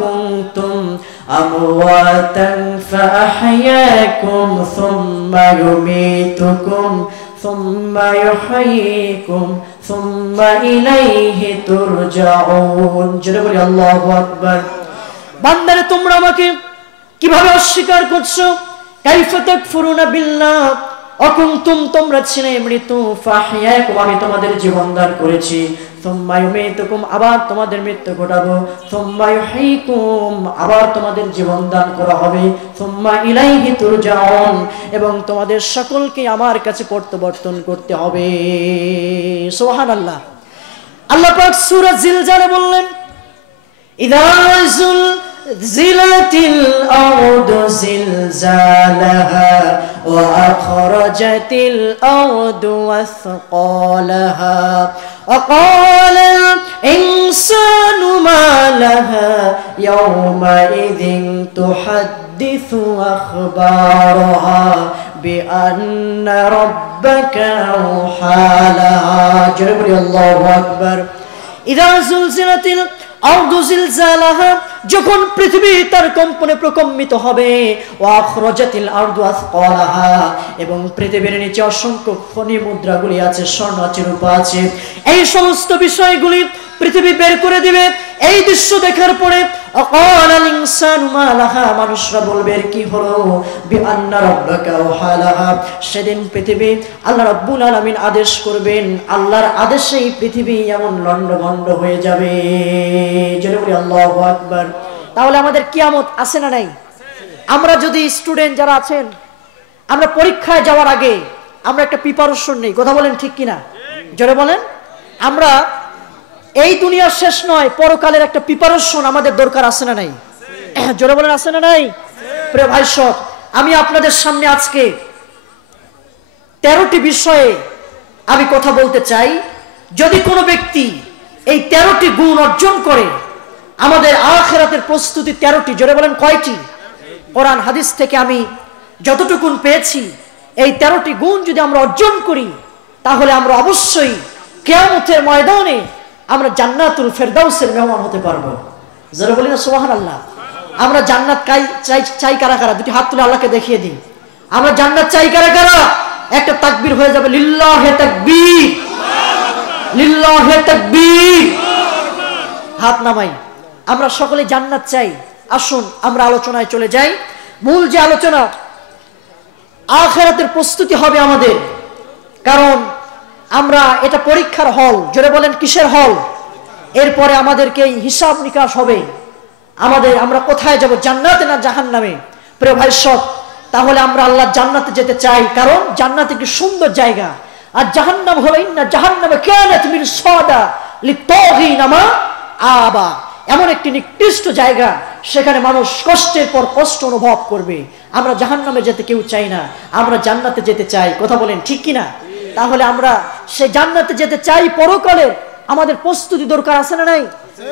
كنتم أمواتا فأحياكم ثم يميتكم ثم يحييكم ثم إليه ترجعون جل الله أكبر বান্দারে তোমরা আমাকে কিভাবে অস্বীকার করছো কাইফা তাকফুরুনা বিল্লাহ অকুনতুম তোমরা ছিলে মৃত ফাহিয়াকুম আমি তোমাদের জীবন দান করেছি সুম্মা ইউমীতুকুম আবার তোমাদের মৃত্যু ঘটাবো সুম্মা ইউহয়িকুম আবার তোমাদের জীবন দান করা হবে সুম্মা ইলাইহি তুরজাউন এবং তোমাদের সকলকে আমার কাছে প্রত্যাবর্তন করতে হবে সুবহানাল্লাহ আল্লাহ পাক সূরা জিলজালে বললেন ইযা زلزلت الأرض زلزالها وأخرجت الأرض أثقالها وقال الإنسان ما لها يومئذ تحدث أخبارها بأن ربك أوحى لها جل الله أكبر إذا زلزلت আরদু জিলজালাহা যখন পৃথিবী তার কম্পনে প্রকম্পিত হবে ওয়া আখরাজাতিল আরদু আসকালাহা এবং পৃথিবীর নিচে অসংখ্য খনি মুদ্রাগুলি আছে স্বর্ণ আছে রূপা আছে এই সমস্ত বিষয়গুলি পৃথিবী বের করে দিবে এই দৃশ্য দেখার পরে আকালাল ইনসানু মা লাহা মানুষরা বলবে কি হলো বিআন্না রাব্বাকা ওয়াহালাহা সেদিন পৃথিবী আল্লাহ রাব্বুল আলামিন আদেশ করবেন আল্লাহর আদেশেই পৃথিবী এমন লন্ডভন্ড হয়ে যাবে জোরে বলি আল্লাহু আকবার তাহলে আমাদের কিয়ামত আছে না নাই আমরা যদি স্টুডেন্ট যারা আছেন আমরা পরীক্ষায় যাওয়ার আগে আমরা একটা প্রিপারেশন নেই কথা বলেন ঠিক কিনা জোরে বলেন আমরা এই দুনিয়ার শেষ নয় পরকালের একটা প্রিপারেশন আমাদের দরকার আছে না নাই জোরে বলেন আছে না নাই প্রিয় ভাই সব আমি আপনাদের সামনে আজকে 13টি বিষয়ে আমি কথা বলতে চাই যদি কোনো ব্যক্তি এই 13টি গুণ অর্জন করে আমাদের আখিরাতের প্রস্তুতি 13টি জোরে বলেন কয়টি কোরআন হাদিস থেকে আমি যতটুকু পেয়েছি এই 13টি গুণ যদি আমরা অর্জন করি তাহলে আমরা অবশ্যই কিয়ামতের ময়দানে আমরা জান্নাতুল ফেরদাউসের মেহমান হতে পারবো যারা বলি না সুবহানাল্লাহ আমরা জান্নাত চাই কারা কারা দুটি হাত তুলে আল্লাহকে দেখিয়ে দিই আমরা জান্নাত চাই কারা কারা একটা তাকবীর হয়ে যাবে লিল্লাহি তাকবীর লিল্লাহি তাকবীর হাত নামাই আমরা সকলে জান্নাত চাই আসুন আমরা আলোচনায় চলে যাই মূল যে আলোচনা আখিরাতের প্রস্তুতি হবে আমাদের কারণ আমরা এটা পরীক্ষার হল জোরে বলেন কিসের হল এরপরে আমাদেরকে হিসাব নিকাশ হবে আমরা কোথায় যাব জান্নাতে না জাহান্নামে প্রিয় ভাই সব তাহলে আমরা আল্লাহর জান্নাতে যেতে চাই কারণ জান্নাত একটি সুন্দর জায়গা আর জাহান্নাম হলো ইন্না জাহান্নামা কানাত মিরসাদা লিত্তাগিনা মাআবা এমন একটি নিকৃষ্ট জায়গা সেখানে মানুষ কষ্টের পর কষ্ট অনুভব করবে আমরা জাহান্নামে যেতে কেউ চাই না আমরা জান্নাতে যেতে চাই কথা বলেন ঠিক কি না তাহলে আমরা সেই জান্নাতে যেতে চাই পরকালে আমাদের প্রস্তুতি দরকার আছে না নাই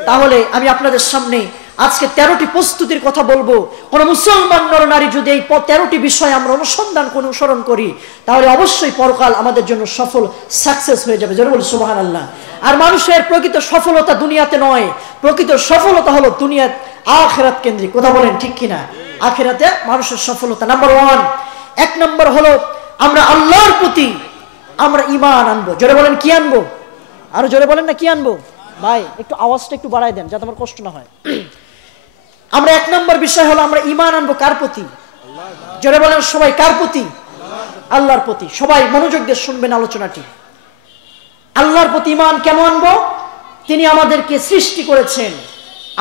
তাহলে আমি আপনাদের সামনে আজকে 13টি প্রস্তুতির কথা বলবো কোন মুসলমান নরনারী যদি এই 13টি বিষয় আমরা অনুসরণ করি তাহলে অবশ্যই পরকাল আমাদের জন্য সফল সাকসেস হয়ে যাবে জোরে বলি সুবহানাল্লাহ আর মানুষের প্রকৃত সফলতা দুনিয়াতে নয় প্রকৃত সফলতা হলো দুনিয়া আখিরাত কেন্দ্রিক কথা বলেন ঠিক কিনা আখিরাতে মানুষের সফলতা নাম্বার 1 এক নম্বর হলো আমরা আল্লাহর প্রতি আমরা ঈমান আনবো জোরে বলেন কি আনবো আর জোরে বলেন না কি আনবো ভাই একটু আওয়াজটা একটু বাড়ায় দেন যাতে আমার কষ্ট না হয় আমরা এক নম্বর বিষয় হলো আমরা ঈমান আনবো কার প্রতি জোরে বলেন সবাই কার প্রতি আল্লাহর প্রতি সবাই মনোযোগ দিয়ে শুনবেন আলোচনাটি আল্লাহর প্রতি ঈমান কেন আনবো তিনি আমাদেরকে সৃষ্টি করেছেন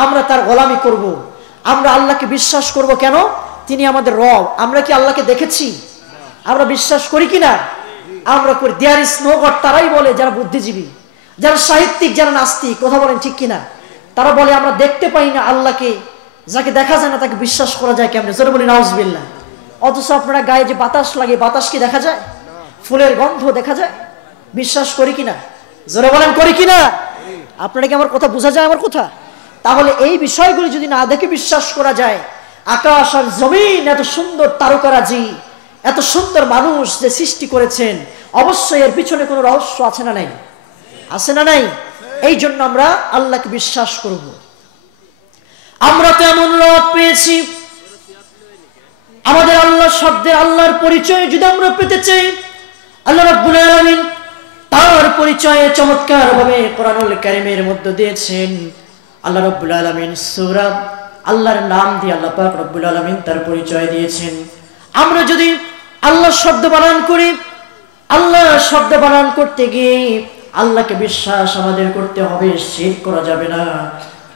আমরা তার গোলামি করব আমরা আল্লাহকে বিশ্বাস করব কেন তিনি আমাদের রব আমরা কি আল্লাহকে দেখেছি আমরা বিশ্বাস করি কিনা আমরা করি দেয়ার ইজ নো গড তারাই বলে যারা বুদ্ধিজীবী যারা সাহিত্যিক যারা নাস্তিক কথা বলেন ঠিক কিনা তারা বলে আমরা দেখতে পাই না আল্লাহকে যাকে দেখা যায় না তাকে বিশ্বাস করা যায় কেমনে জোরে বলি নাউজুবিল্লাহ অথচ আপনারা গায়ে যে বাতাস লাগে বাতাস কি দেখা যায় ফুলের গন্ধ দেখা যায় বিশ্বাস করি কিনা জোরে বলেন করি কিনা আপনারা কি আমার কথা বোঝা যায় আমার কথা তাহলে এই বিষয়গুলি যদি না দেখে বিশ্বাস করা যায় আকাশ আর জমিন এত সুন্দর তারকারাজি এত সুন্দর মানুষ যে সৃষ্টি করেছেন অবশ্যই এর পিছনে কোনো রহস্য আছে না নাই আছে না নাই এই জন্য আমরা আল্লাহকে বিশ্বাস করব আমরা তো এমন রব পেয়েছি, আমাদের আল্লাহ শব্দের আল্লাহর পরিচয় যদি আমরা পেতে চাই, আল্লাহ রাব্বুল আলামিন তার পরিচয়ে চমৎকার ভাবে কোরআনুল কারীমের মধ্যে দিয়েছেন। আল্লাহ রাব্বুল আলামিন সূরা আল্লাহর নাম দিয়ে আল্লাহ পাক রব্বুল আলামিন তার পরিচয় দিয়েছেন। আমরা যদি আল্লাহ শব্দ বানান করি, আল্লাহ শব্দ বানান করতে গিয়ে আল্লাহকে বিশ্বাস আমাদের করতে হবে, শিরক করা যাবে না।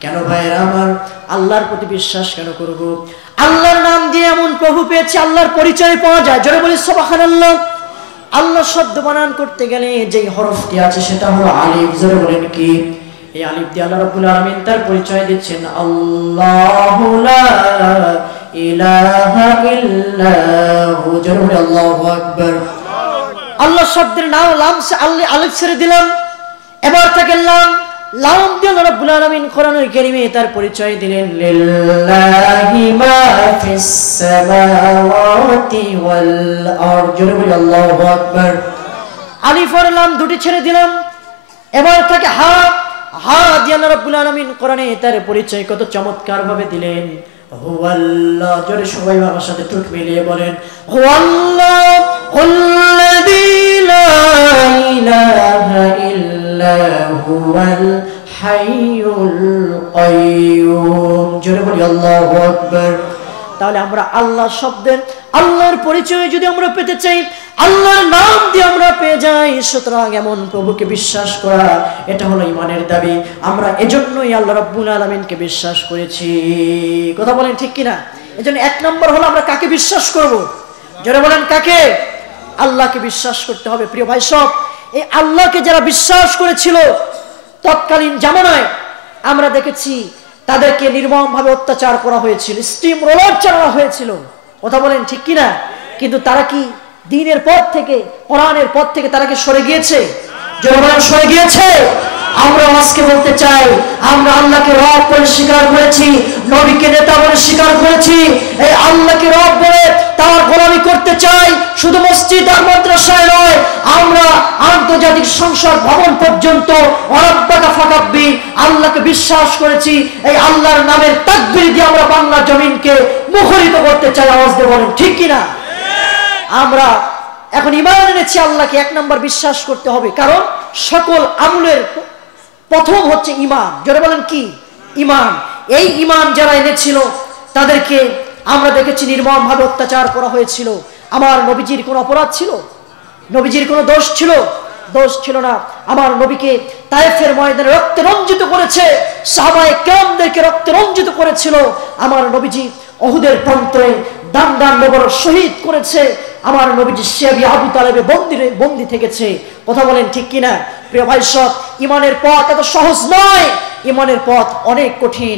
কেন ভাইরা আমার, আল্লাহর প্রতি বিশ্বাস কেন করব? আল্লাহর নাম দিয়ে এমন প্রভু পেয়েছি, আল্লাহর পরিচয় পাওয়া যায়। জোরে বলি সুবহানাল্লাহ। আল্লাহ শব্দ বানান করতে গেলে যেই হরফটি আছে সেটা হলো আলিফ। জোরে বলেন কি? এই আলিফ দিয়ে আল্লাহ রাব্বুল আলামিন তার পরিচয় দিচ্ছেন, আল্লাহু লা ইলাহা ইল্লাহু। জোরে বলি আল্লাহু আকবার। আল্লাহ শব্দের নাম লাম সে আলিফ ছেড়ে দিলাম, এবার থেকে লাম দিয়ে আল্লাহ রাব্বুল আলামিন কোরআনুল কারীমে তার পরিচয় দিলেন, লিল্লাহি মা ফিস সামাওয়াতি ওয়াল আরদ। জোরে বলি আল্লাহু আকবার। আলিফ আর লাম দুটি ছেড়ে দিলাম, এবার থেকে হা দিয়ে আল্লাহ রাব্বুল আলামিন কোরআনে তার পরিচয় কত চমৎকার ভাবে দিলেন, হুয়াল্লাহ। জোরে সবাই আমার সাথে ঠোঁট মিলিয়ে বলেন, হুয়াল্লাহুল্লাযী লা ইলাহা ইল্লা হুয়াল হাইয়ুল কাইয়্যুম। জোরে বলি আল্লাহু আকবার। তাহলে আমরা আল্লাহ শব্দের আল্লাহর পরিচয় যদি আমরা পেতে চাই, আল্লাহর নাম দিয়ে আমরা পেয়ে যাই, সুতরাং এমন প্রভুকে বিশ্বাস করা এটা হলো ঈমানের দাবি। আমরা এজন্যই আল্লাহ রাব্বুল আলামিনকে বিশ্বাস করেছি। কথা বলেন ঠিক কিনা? এজন্য এক নম্বর হলো আমরা কাকে বিশ্বাস করব? যারা বলেন কাকে? আল্লাহকে বিশ্বাস করতে হবে। প্রিয় ভাই সব, এই আল্লাহকে যারা বিশ্বাস করেছিল তৎকালীন জামানায় আমরা দেখেছি তাদেরকে নির্মমভাবে অত্যাচার করা হয়েছিল, স্টিম রোলার চালানো হয়েছিল। কথা বলেন ঠিক কিনা? কিন্তু তারা কি দ্বীনের পথ থেকে, কোরআনের পথ থেকে তারা কি সরে গিয়েছে? জনগণ সরে গিয়েছে? আমরা আজকে বলতে চাই, আমরা আল্লাহকে রব বলে স্বীকার করেছি, নবীকে নেতা বলে স্বীকার করেছি। এই আল্লাহকে রব বলে তার গোলামি করতে চাই, শুধু মসজিদ আর মাদ্রাসায় নয়, আমরা আন্তর্জাতিক সংসদ ভবন পর্যন্ত ওয়ারাব্বাকা ফাকাব্বি আল্লাহকে বিশ্বাস করেছি। এই আল্লাহর নামের তাকবীর দিয়ে আমরা বাংলা জমিনকে মুখরিত করতে চাই। আওয়াজ দিয়ে বলেন ঠিক কিনা? আমরা এখন ঈমান এনেছি, আল্লাহকে এক নম্বর বিশ্বাস করতে হবে, কারণ সকল আমলের প্রথম হচ্ছে ঈমান। জোরে বলেন কি? ঈমান। এই ঈমান যারা এনেছিল তাদেরকে আমরা দেখেছি নির্মমভাবে অত্যাচার করা হয়েছিল। আমার নবীজির কোনো অপরাধ ছিল? নবীজির কোনো দোষ ছিল? দোষ ছিল না। আমার নবীকে তায়েফের ময়দানে রক্তে রঞ্জিত করেছে, সাহাবায়ে কেরামদেরকে রক্তে রঞ্জিত করেছিল। আমার নবীজি উহুদের প্রান্তরে দান মোবারক শহীদ করেছে। আমার নবীজি শিয়াবি আবু তালেবে বন্দী থেকেছে। কথা বলেন ঠিক কিনা? প্রিয় ভাই সব, ঈমানের পথ এত সহজ নয়, ঈমানের পথ অনেক কঠিন।